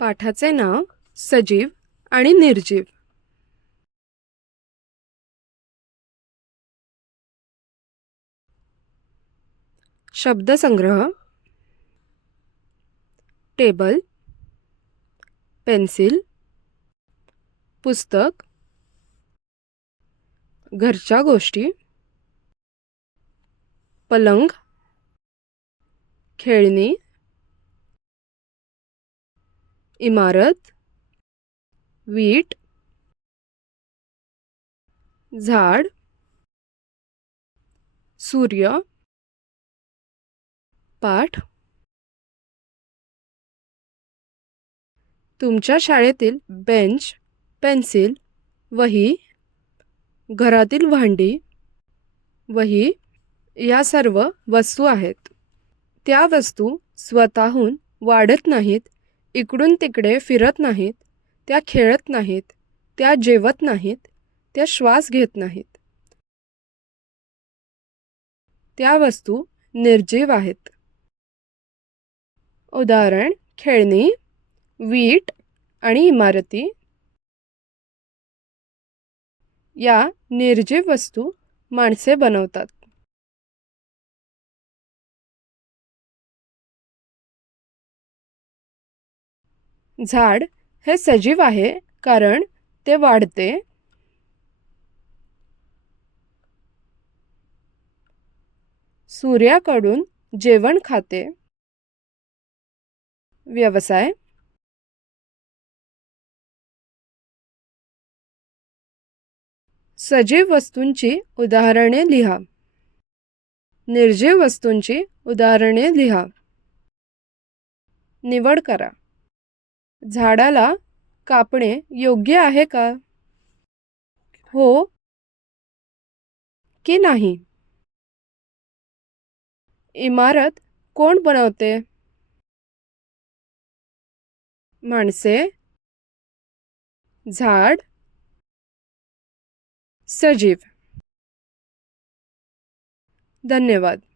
पाठाचे नाव सजीव आणि निर्जीव. शब्दसंग्रह. टेबल, पेन्सिल, पुस्तक, घरच्या गोष्टी, पलंग, खेळणी, इमारत, वीट, झाड, सूर्य, पाठ. तुमच्या शाळेतील बेंच, पेन्सिल, वही, घरातील भांडी, वही या सर्व वस्तू आहेत. त्या वस्तू स्वतःहून वाढत नाहीत, इकडून तिकडे फिरत नाहीत, त्या खेळत नाहीत, त्या जेवत नाहीत, त्या श्वास घेत नाहीत. त्या वस्तू निर्जीव आहेत. उदाहरण: खेळणी, वीट आणि इमारती. या निर्जीव वस्तू माणसे बनवतात. झाड हे सजीव आहे कारण ते वाढते. सूर्याकडून जेवण खाते. व्यवसाय. सजीव वस्तूंची उदाहरणे लिहा. निर्जीव वस्तूंची उदाहरणे लिहा. निवड करा. झाडाला कापणे योग्य आहे का? हो की नाही? इमारत कोण बनवते? माणसे, झाड, सजीव. धन्यवाद.